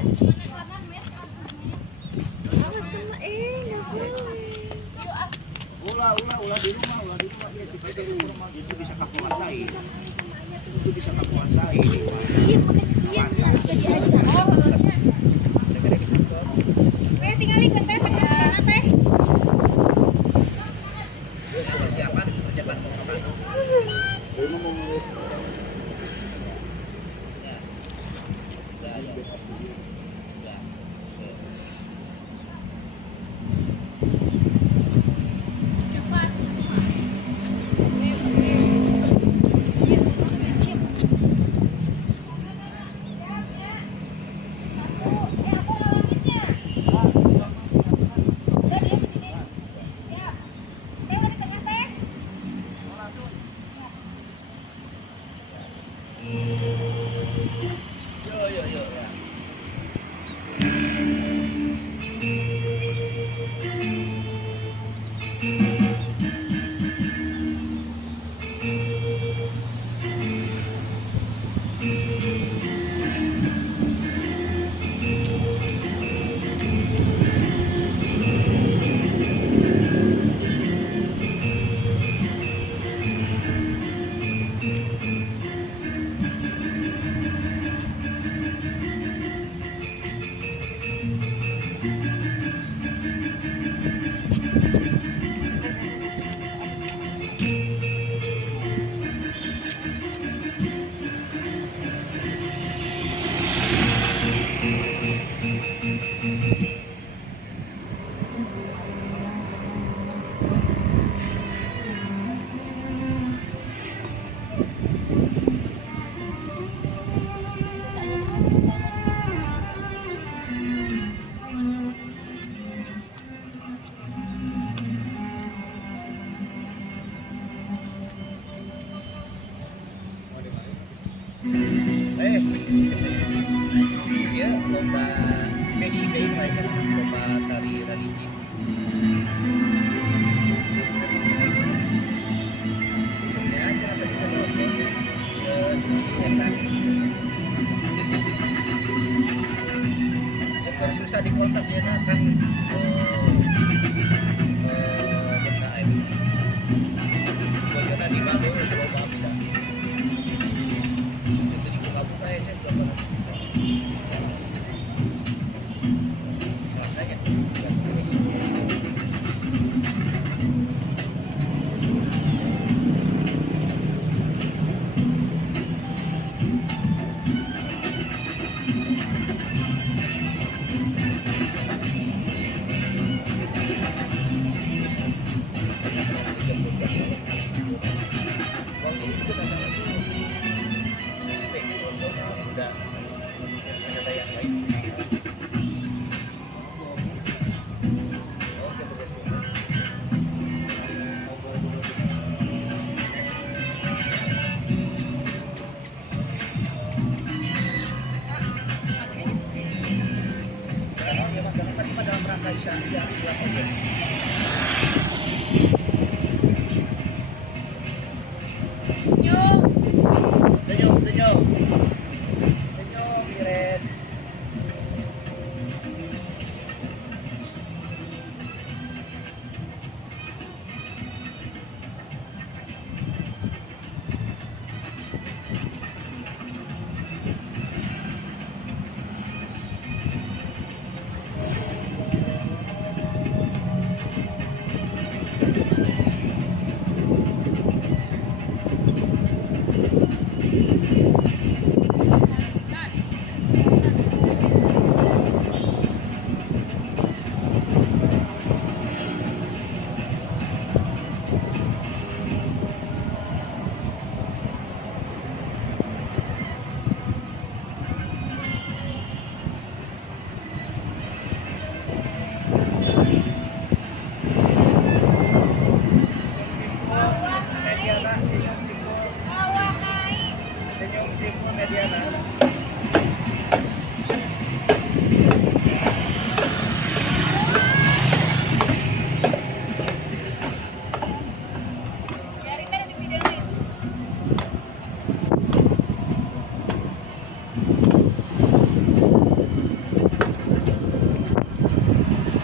Awas kena nggak boleh. Ulah di rumah dia seperti di rumah itu bisa kakuasai. Itu bisa kakuasai. Iya makanya dia jadi acara. Teh tinggalin ke teh tengah teh. Persiapan pengamanan. Dia lomba PIB mereka lomba tari religi. Ya, cara tadi kalau yang susah dikontak dia kan BKM. Karena di Bali lomba bisa. Jadi buka-buka ya saya belum pernah. Dalam rangka syariah